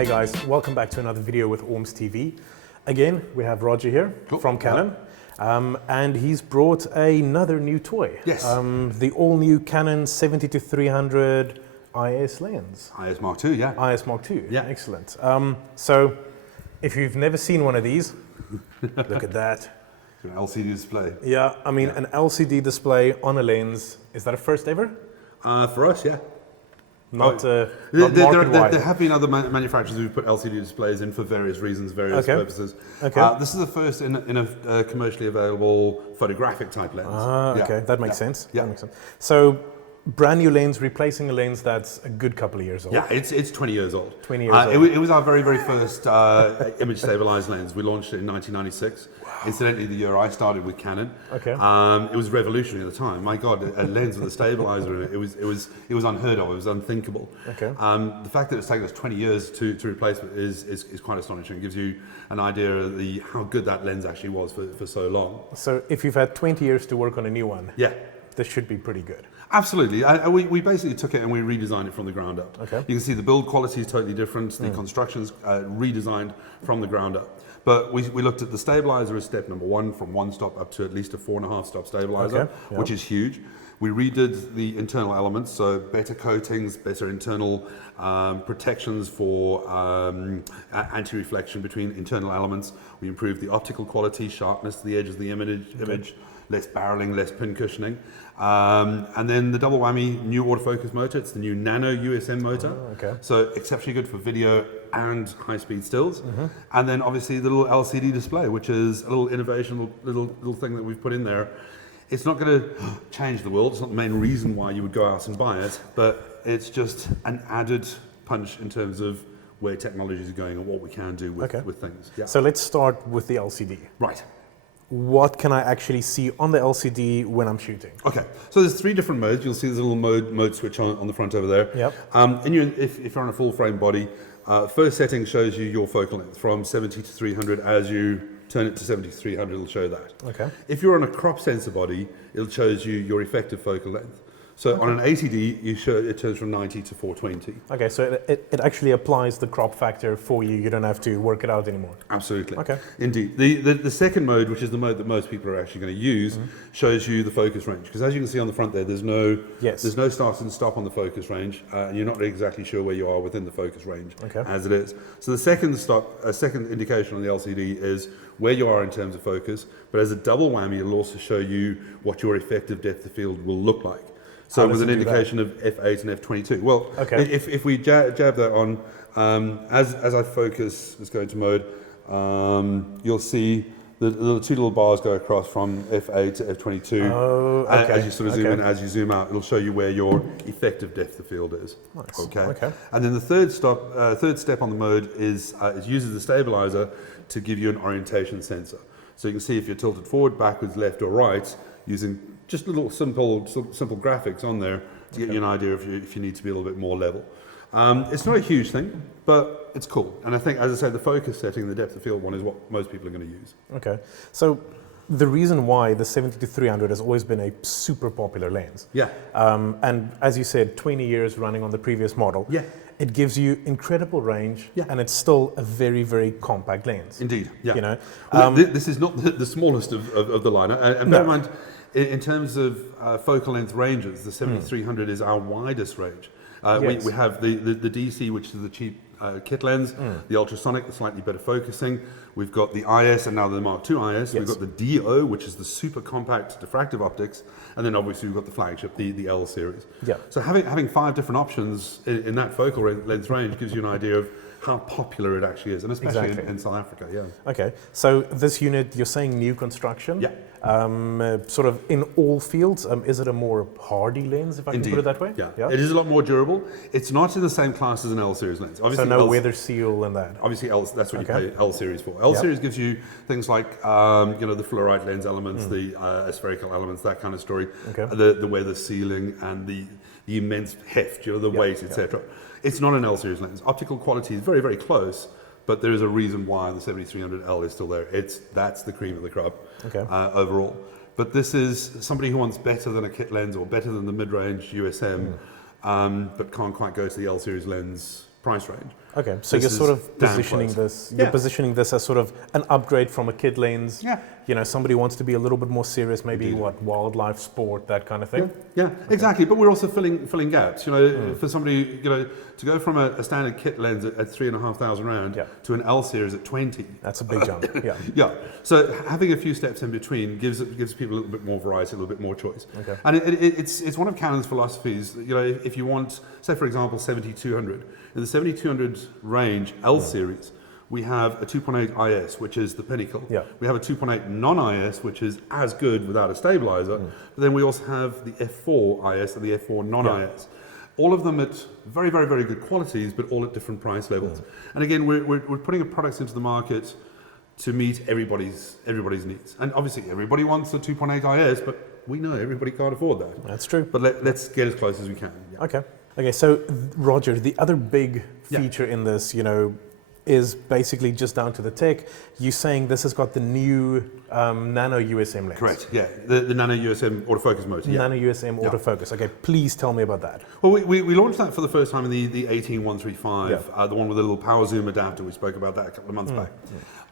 Hey guys, welcome back to another video with OrmsTV. Again, we have Roger here from Canon, and he's brought another new toy. Yes. The all-new Canon 70-300 IS lens. IS Mark II, yeah. IS Mark II, yeah. Excellent. So, if you've never seen one of these, look at that. An LCD display. Yeah, I mean, an LCD display on a lens, is that a first ever? For us, yeah. Not there have been other manufacturers who've put LCD displays in for various reasons, various purposes. Okay. This is the first in a commercially available photographic type lens. Okay, that makes sense. Yeah. That makes sense. So, brand new lens replacing a lens that's a good couple of years old. Yeah, it's 20 years old. 20 years old. It was our very, very first image stabilized lens. We launched it in 1996. Wow. Incidentally, the year I started with Canon. Okay. It was revolutionary at the time. My God, a lens with a stabilizer in it. It was unheard of. It was unthinkable. Okay. The fact that it's taken us 20 years to replace it is quite astonishing. It gives you an idea of how good that lens actually was for so long. So if you've had 20 years to work on a new one, yeah, this should be pretty good. Absolutely. We basically took it and we redesigned it from the ground up. Okay. You can see the build quality is totally different. The construction's redesigned from the ground up. But we looked at the stabilizer as step number one, from one stop up to at least a 4.5 stop stabilizer, which is huge. We redid the internal elements, so better coatings, better internal protections for anti-reflection between internal elements. We improved the optical quality, sharpness to the edges of the image, less barreling, less pin cushioning. And then the double whammy, new autofocus motor. It's the new Nano USM motor. So exceptionally good for video and high-speed stills. And then obviously the little LCD display, which is a little innovation, little thing that we've put in there. It's not going to change the world. It's not the main reason why you would go out and buy it, but it's just an added punch in terms of where technology is going and what we can do with things. Yeah. So let's start with the LCD. Right. What can I actually see on the LCD when I'm shooting? Okay, so there's 3 different modes. You'll see there's a little mode switch on the front over there. Yep. And if you're on a full frame body, first setting shows you your focal length from 70 to 300. As you turn it to 70 to 300, it'll show that. Okay. If you're on a crop sensor body, it shows you your effective focal length. So on an 80D, it turns from 90 to 420. Okay, so it actually applies the crop factor for you. You don't have to work it out anymore. Absolutely. Okay. Indeed. The second mode, which is the mode that most people are actually going to use, shows you the focus range. Because as you can see on the front there, there's no start and stop on the focus range, and you're not really exactly sure where you are within the focus range as it is. So the second indication on the LCD is where you are in terms of focus, but as a double whammy, it'll also show you what your effective depth of field will look like. So with an indication of F8 and F22. Well, if we jab that on, as I focus, let's go into mode, you'll see the 2 little bars go across from F8 to F22. Oh, okay. As you sort of zoom in, as you zoom out, it'll show you where your effective depth of field is. Nice. Okay. And then the third step on the mode is it uses the stabilizer to give you an orientation sensor. So you can see if you're tilted forward, backwards, left, or right, using just little simple graphics on there to get you an idea if you need to be a little bit more level. It's not a huge thing, but it's cool. And I think, as I said, the focus setting, the depth of field one is what most people are going to use. Okay. So the reason why the 70-300 has always been a super popular lens. Yeah. And as you said, 20 years running on the previous model. Yeah. It gives you incredible range, and it's still a very, very compact lens. Indeed. Yeah. You know, this is not the smallest of the line. And bear in mind, in terms of focal length ranges, the 70-300 is our widest range. We have the DC, which is the cheap kit lens, the ultrasonic, the slightly better focusing. We've got the IS and now the Mark II IS. We've got the DO, which is the super compact diffractive optics, and then obviously we've got the flagship, the L series. Yeah. So having 5 different options in that focal length range gives you an idea of how popular it actually is, and especially in South Africa. Yeah. Okay. So this unit, you're saying new construction. Yeah. Sort of in all fields. Is it a more hardy lens, if I can put it that way? Yeah. It is a lot more durable. It's not in the same class as an L series lens. Obviously, so no weather seal and that. Obviously, that's what you pay L series for. L series gives you things like the fluorite lens elements, the spherical elements, that kind of story. Okay. The weather sealing and the immense heft, the weight, etc. It's not an L series lens. Optical quality is very, very close, but there is a reason why the 70-300L is still there. That's the cream of the crop overall. But this is somebody who wants better than a kit lens or better than the mid-range USM, but can't quite go to the L series lens price range. Okay, so you're sort of positioning this. You're positioning this as sort of an upgrade from a kit lens. Yeah. You know, somebody wants to be a little bit more serious, maybe wildlife, sport, that kind of thing. Yeah, exactly. But we're also filling gaps. You know, for somebody, you know, to go from a standard kit lens at 3,500 rand to an L series at 20. That's a big jump. Yeah. Yeah. So having a few steps in between gives people a little bit more variety, a little bit more choice. Okay. And it's one of Canon's philosophies. You know, if you want, say for example, 7200 in the 7200 range L series. We have a 2.8 IS, which is the pinnacle. Yeah. We have a 2.8 non-IS, which is as good without a stabilizer. But then we also have the F4 IS and the F4 non-IS. All of them at very, very, very good qualities, but all at different price levels. And again, we're putting a product into the market to meet everybody's needs. And obviously, everybody wants a 2.8 IS, but we know everybody can't afford that. That's true. But let's get as close as we can. Yeah. Okay. Okay. So, Roger, the other big feature in this, you know, is basically just down to the tech. You're saying this has got the new Nano USM lens. Correct, yeah. The Nano USM autofocus motor. Nano USM autofocus. Okay, please tell me about that. Well, we launched that for the first time in the 18135, the one with the little power zoom adapter. We spoke about that a couple of months back.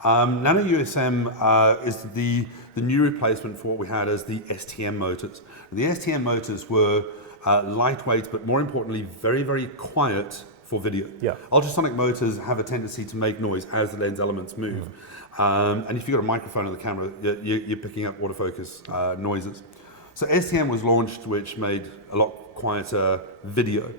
Nano USM is the new replacement for what we had as the STM motors. The STM motors were lightweight, but more importantly, very, very quiet for video. Yeah. Ultrasonic motors have a tendency to make noise as the lens elements move. And if you've got a microphone on the camera, you're picking up autofocus noises. So STM was launched, which made a lot quieter video,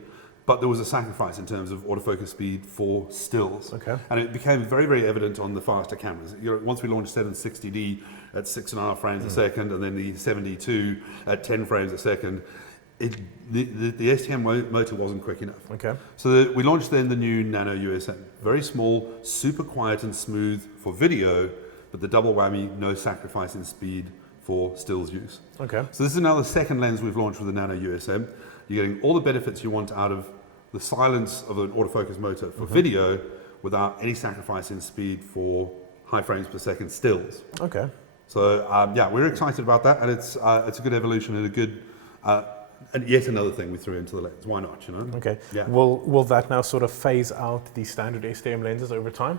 but there was a sacrifice in terms of autofocus speed for stills. Okay. And it became very, very evident on the faster cameras. You know, once we launched 760D at 6.5 frames a second, and then the 72 at 10 frames a second, the STM motor wasn't quick enough. Okay. So we launched then the new Nano USM. Very small, super quiet and smooth for video, but the double whammy, no sacrifice in speed for stills use. Okay. So this is now the second lens we've launched with the Nano USM. You're getting all the benefits you want out of the silence of an autofocus motor for video without any sacrifice in speed for high frames per second stills. Okay. So we're excited about that, and it's a good evolution and a good and yet another thing we threw into the lens. Why not, you know? Okay. Yeah. Will that now sort of phase out the standard STM lenses over time?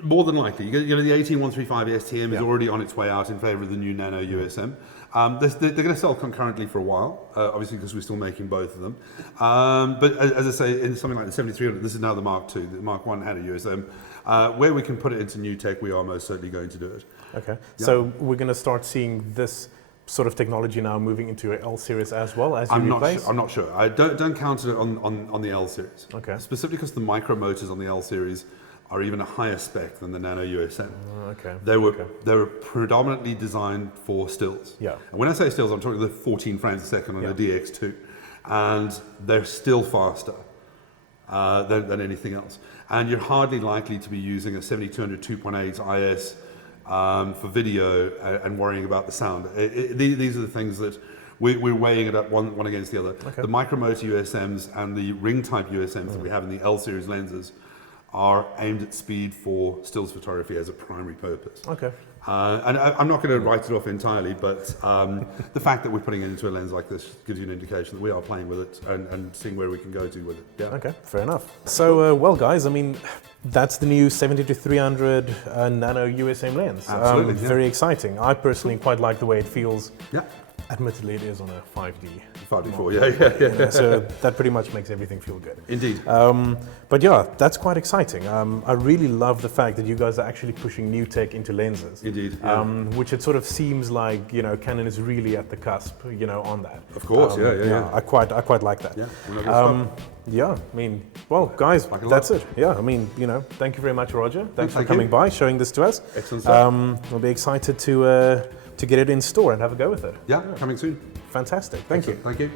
More than likely. You know, the 18135 STM is already on its way out in favour of the new Nano USM. They're going to sell concurrently for a while, obviously because we're still making both of them. But as I say, in something like the 7300, this is now the Mark II. The Mark I had a USM. Where we can put it into new tech, we are most certainly going to do it. Okay. Yeah. So we're going to start seeing this sort of technology now moving into your L series as well as you replace? I'm not sure. I don't count it on the L series. Okay. Specifically because the micro motors on the L series are even a higher spec than the Nano USM. Okay. They were predominantly designed for stills. Yeah. And when I say stills, I'm talking the 14 frames a second on a DX2, and they're still faster than anything else. And you're hardly likely to be using a 7200 2.8 IS for video and worrying about the sound. These are the things that we're weighing it up one against the other. Okay. The micromotor USMs and the ring type USMs that we have in the L series lenses are aimed at speed for stills photography as a primary purpose. Okay. And I'm not going to write it off entirely, but the fact that we're putting it into a lens like this gives you an indication that we are playing with it and seeing where we can go to with it. Yeah. Okay, fair enough. So, well, guys, I mean, that's the new 70-300 Nano USM lens. Absolutely. Very exciting. I personally quite like the way it feels. Yeah. Admittedly, it is on a 5D. 5D4, yeah. So that pretty much makes everything feel good. Indeed. But yeah, that's quite exciting. I really love the fact that you guys are actually pushing new tech into lenses. Indeed. Which it sort of seems like, you know, Canon is really at the cusp, you know, on that. Of course, yeah. I quite like that. Yeah. We're not gonna stop. Yeah, I mean, well, guys, that's it. Yeah, I mean, you know, thank you very much, Roger. Thanks for coming by, showing this to us. Excellent stuff. We'll be excited to get it in store and have a go with it. Yeah, coming soon. Fantastic. Thank you. Thank you.